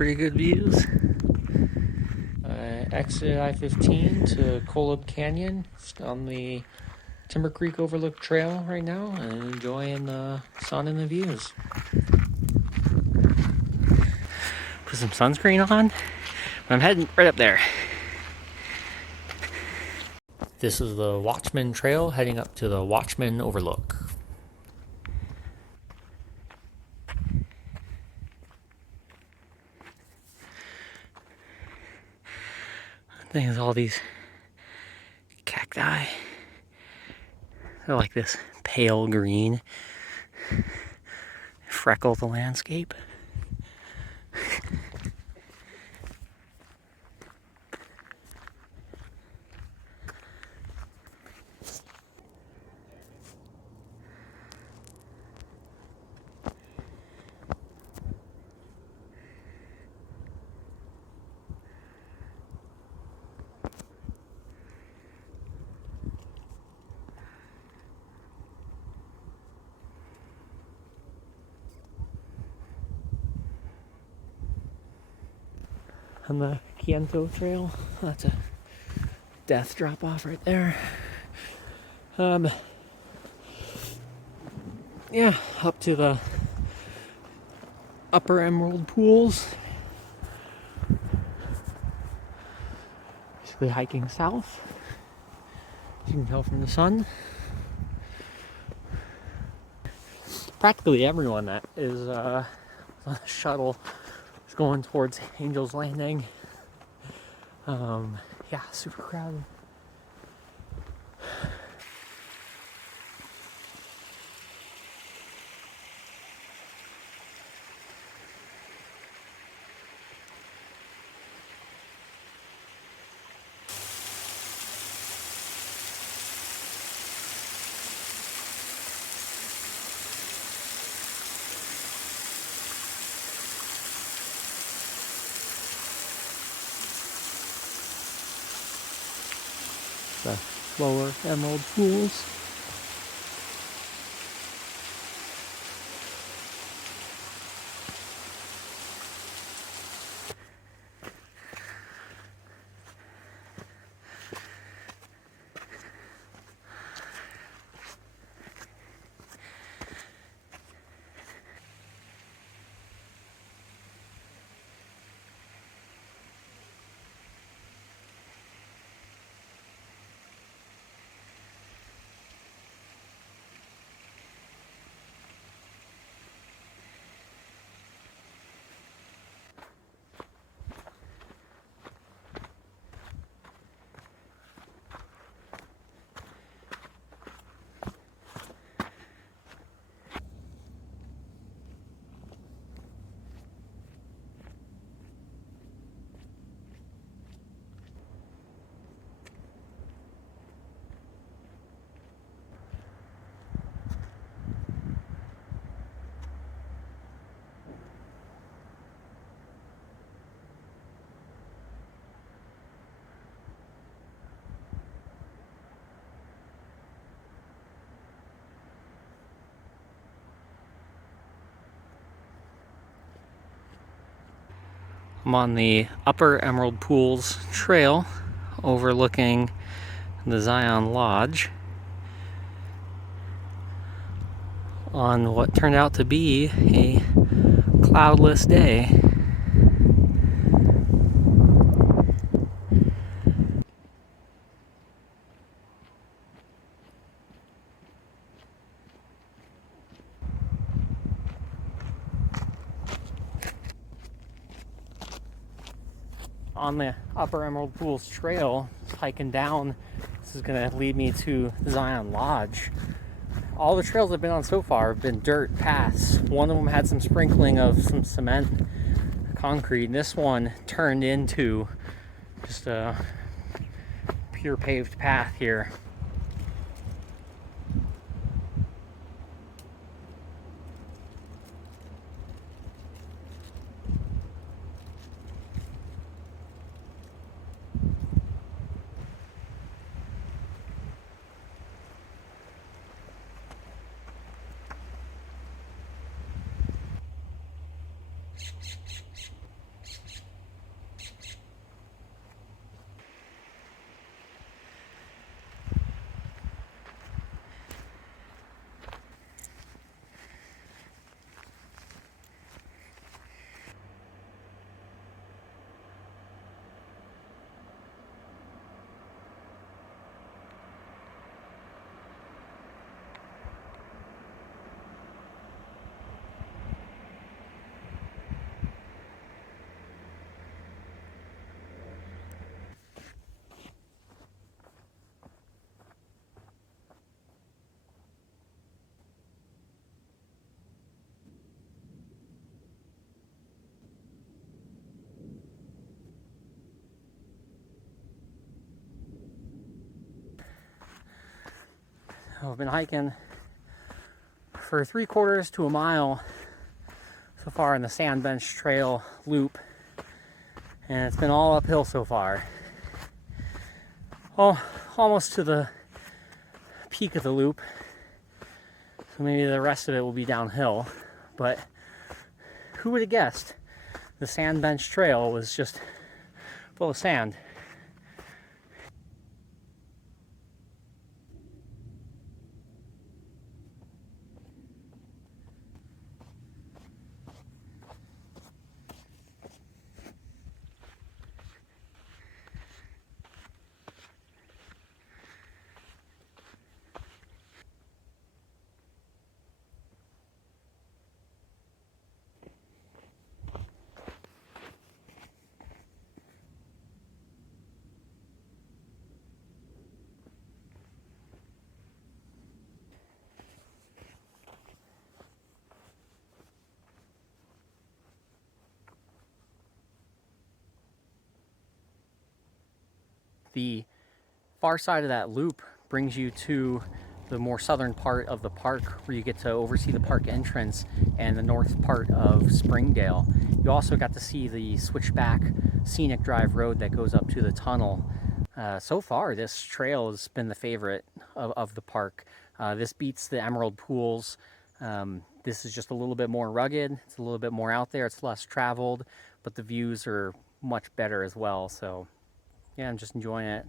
pretty good views. I exited I-15 to Kolob Canyon on the Timber Creek Overlook Trail right now and enjoying the sun and the views. Put some sunscreen on. I'm heading right up there. This is the Watchman Trail heading up to the Watchman Overlook. I think it's all these cacti. They're like this pale green. Freckle the landscape. On the Kayenta Trail, that's a death drop off right there. Yeah, up to the Upper Emerald Pools. Basically hiking south. As you can tell from the sun. Practically everyone that is on the shuttle is going towards Angel's Landing. Yeah, super crowded. The lower Emerald Pools. I'm on the Upper Emerald Pools Trail overlooking the Zion Lodge on what turned out to be a cloudless day. On the Upper Emerald Pools Trail, hiking down, this is going to lead me to Zion Lodge. All the trails I've been on so far have been dirt paths. One of them had some sprinkling of some cement, concrete. And this one turned into just a pure paved path here. I've been hiking for 3/4 to a mile so far in the Sand Bench Trail loop, and it's been all uphill so far. Oh, almost to the peak of the loop, so maybe the rest of it will be downhill, but who would have guessed the Sand Bench Trail was just full of sand. The far side of that loop brings you to the more southern part of the park, where you get to oversee the park entrance and the north part of Springdale. You also got to see the switchback scenic drive road that goes up to the tunnel. So far, this trail has been the favorite of the park. This beats the Emerald Pools. This is just a little bit more rugged. It's a little bit more out there. It's less traveled, but the views are much better as well. So yeah, I'm just enjoying it.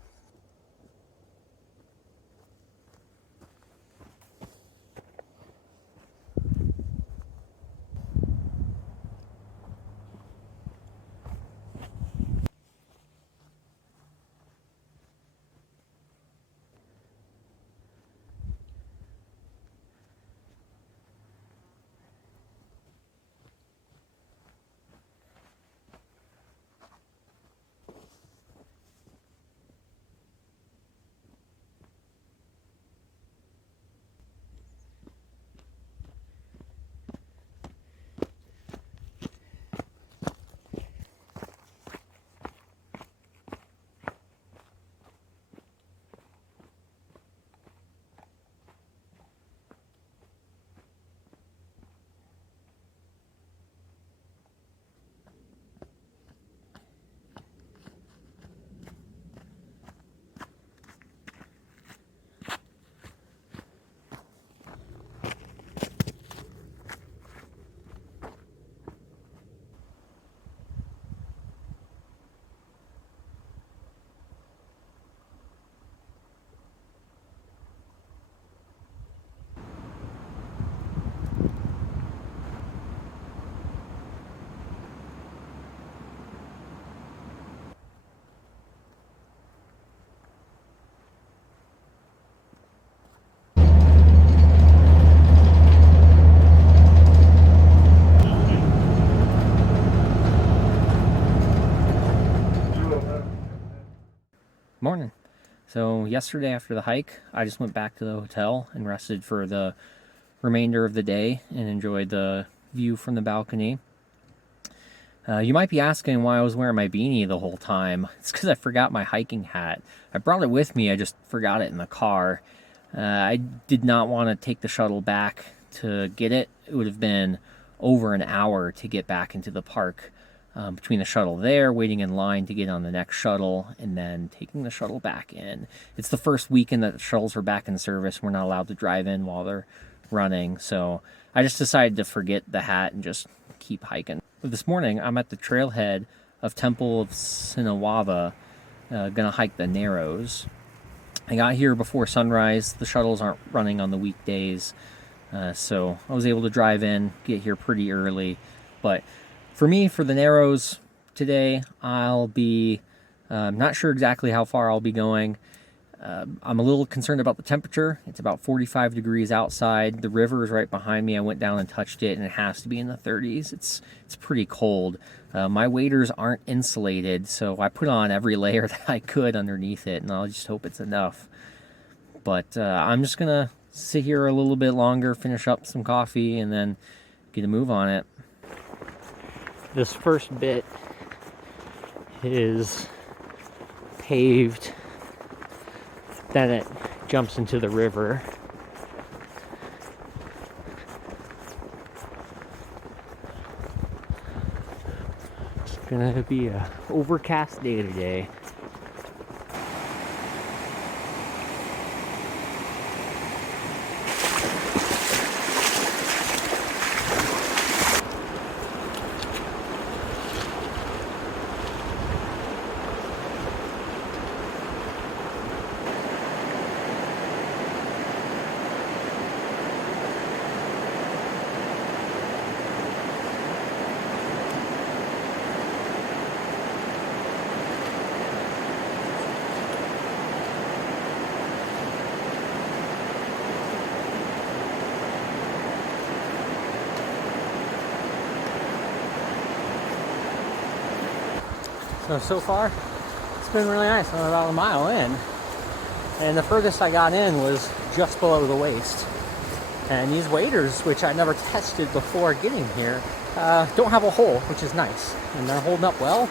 Morning. So yesterday after the hike, I just went back to the hotel and rested for the remainder of the day and enjoyed the view from the balcony. You might be asking why I was wearing my beanie the whole time. It's because I forgot my hiking hat. I brought it with me, I just forgot it in the car. I did not want to take the shuttle back to get it. It would have been over an hour to get back into the park. Between the shuttle there, waiting in line to get on the next shuttle, and then taking the shuttle back in. It's the first weekend that the shuttles are back in service. We're not allowed to drive in while they're running, so I just decided to forget the hat and just keep hiking. But this morning, I'm at the trailhead of Temple of Sinawava, gonna hike the Narrows. I got here before sunrise. The shuttles aren't running on the weekdays, so I was able to drive in, get here pretty early, but for me, for the Narrows today, I'll be not sure exactly how far I'll be going. I'm a little concerned about the temperature. It's about 45 degrees outside. The river is right behind me. I went down and touched it, and it has to be in the 30s. It's pretty cold. My waders aren't insulated, so I put on every layer that I could underneath it, and I'll just hope it's enough. But I'm just going to sit here a little bit longer, finish up some coffee, and then get a move on it. This first bit is paved, then it jumps into the river. Gonna be a overcast day today. So far, it's been really nice. I'm about a mile in, and the furthest I got in was just below the waist. And these waders, which I never tested before getting here, don't have a hole, which is nice. And they're holding up well,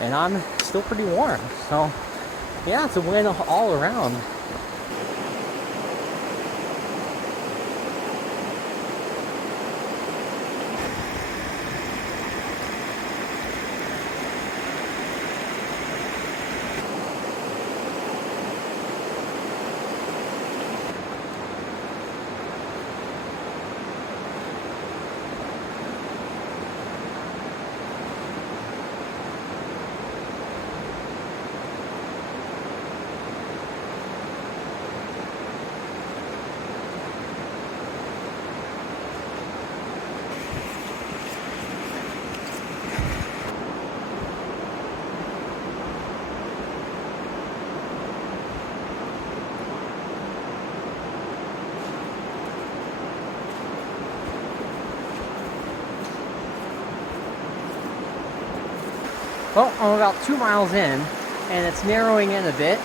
and I'm still pretty warm. So, yeah, it's a win all around. Well, I'm about 2 miles in, and it's narrowing in a bit,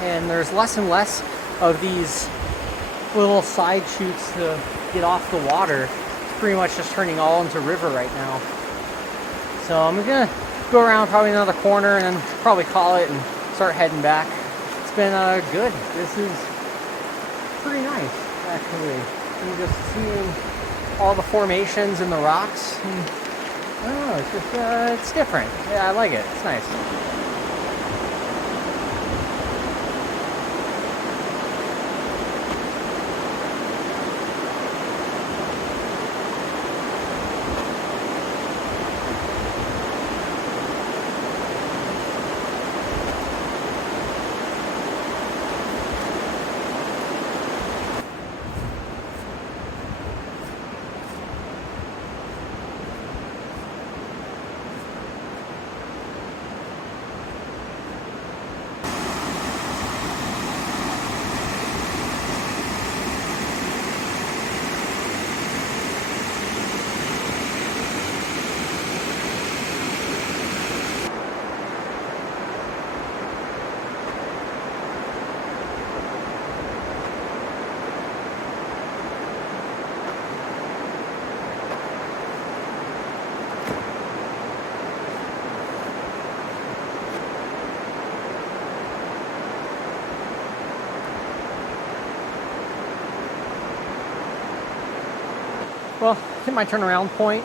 and there's less and less of these little side chutes to get off the water. It's pretty much just turning all into river right now. So I'm gonna go around probably another corner and then probably call it and start heading back. It's been good. This is pretty nice, actually. I'm just seeing all the formations and the rocks. I don't know, it's just, it's different. Yeah, I like it. It's nice. Well, hit my turnaround point.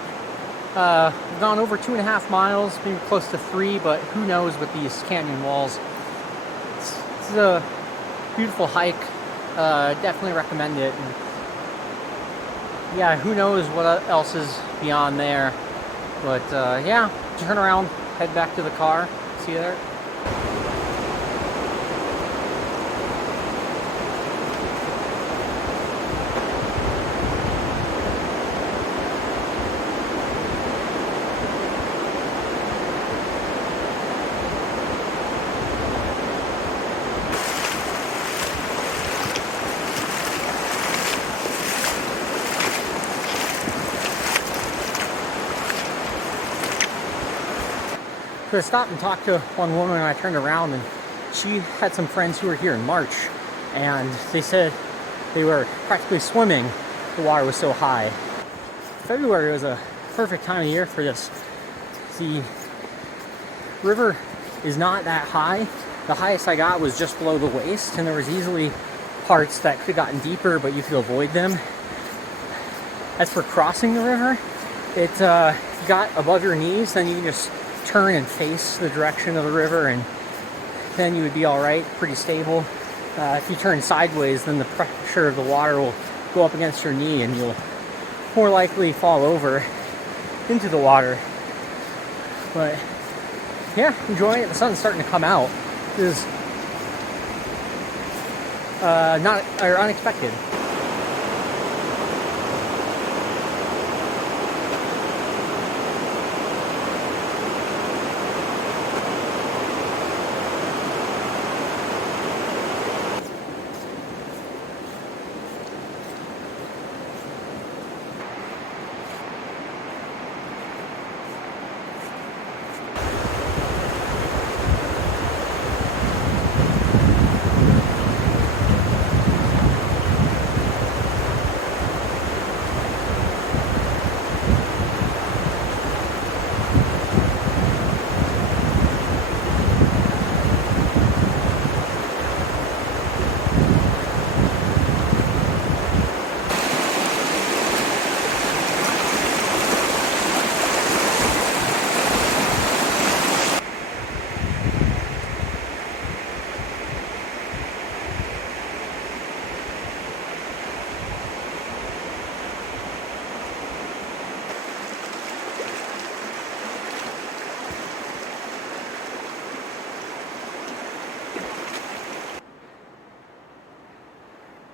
I've gone over 2.5 miles, maybe close to 3, but who knows with these canyon walls. It's a beautiful hike. Definitely recommend it. And yeah, who knows what else is beyond there. But yeah, turn around, head back to the car. See you there. So I stopped and talked to one woman, and I turned around, and she had some friends who were here in March, and they said they were practically swimming. The water was so high. February was a perfect time of year for this. The river is not that high. The highest I got was just below the waist, and there was easily parts that could have gotten deeper, but you could avoid them. As for crossing the river, it got above your knees, then you can just turn and face the direction of the river, and then you would be all right, pretty stable. If you turn sideways, then the pressure of the water will go up against your knee and you'll more likely fall over into the water. But yeah, enjoying it. The sun's starting to come out. This is unexpected.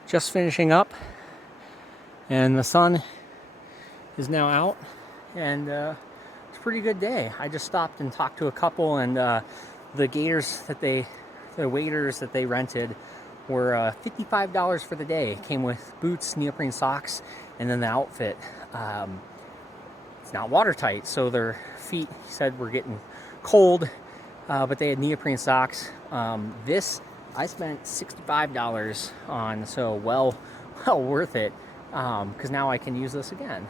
Just finishing up, and the sun is now out, and it's a pretty good day. I just stopped and talked to a couple, and the gators that the waders that they rented were $55 for the day. Came with boots, neoprene socks, and then the outfit. It's not watertight, so their feet, he said, were getting cold, but they had neoprene socks. This I spent $65 on, so well worth it, because now I can use this again.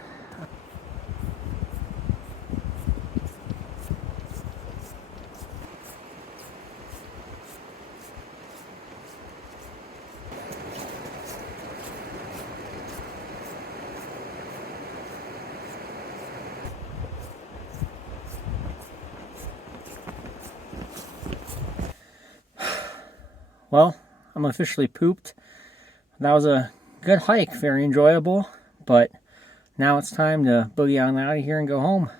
Well, I'm officially pooped. That was a good hike, very enjoyable, but now it's time to boogie on out of here and go home.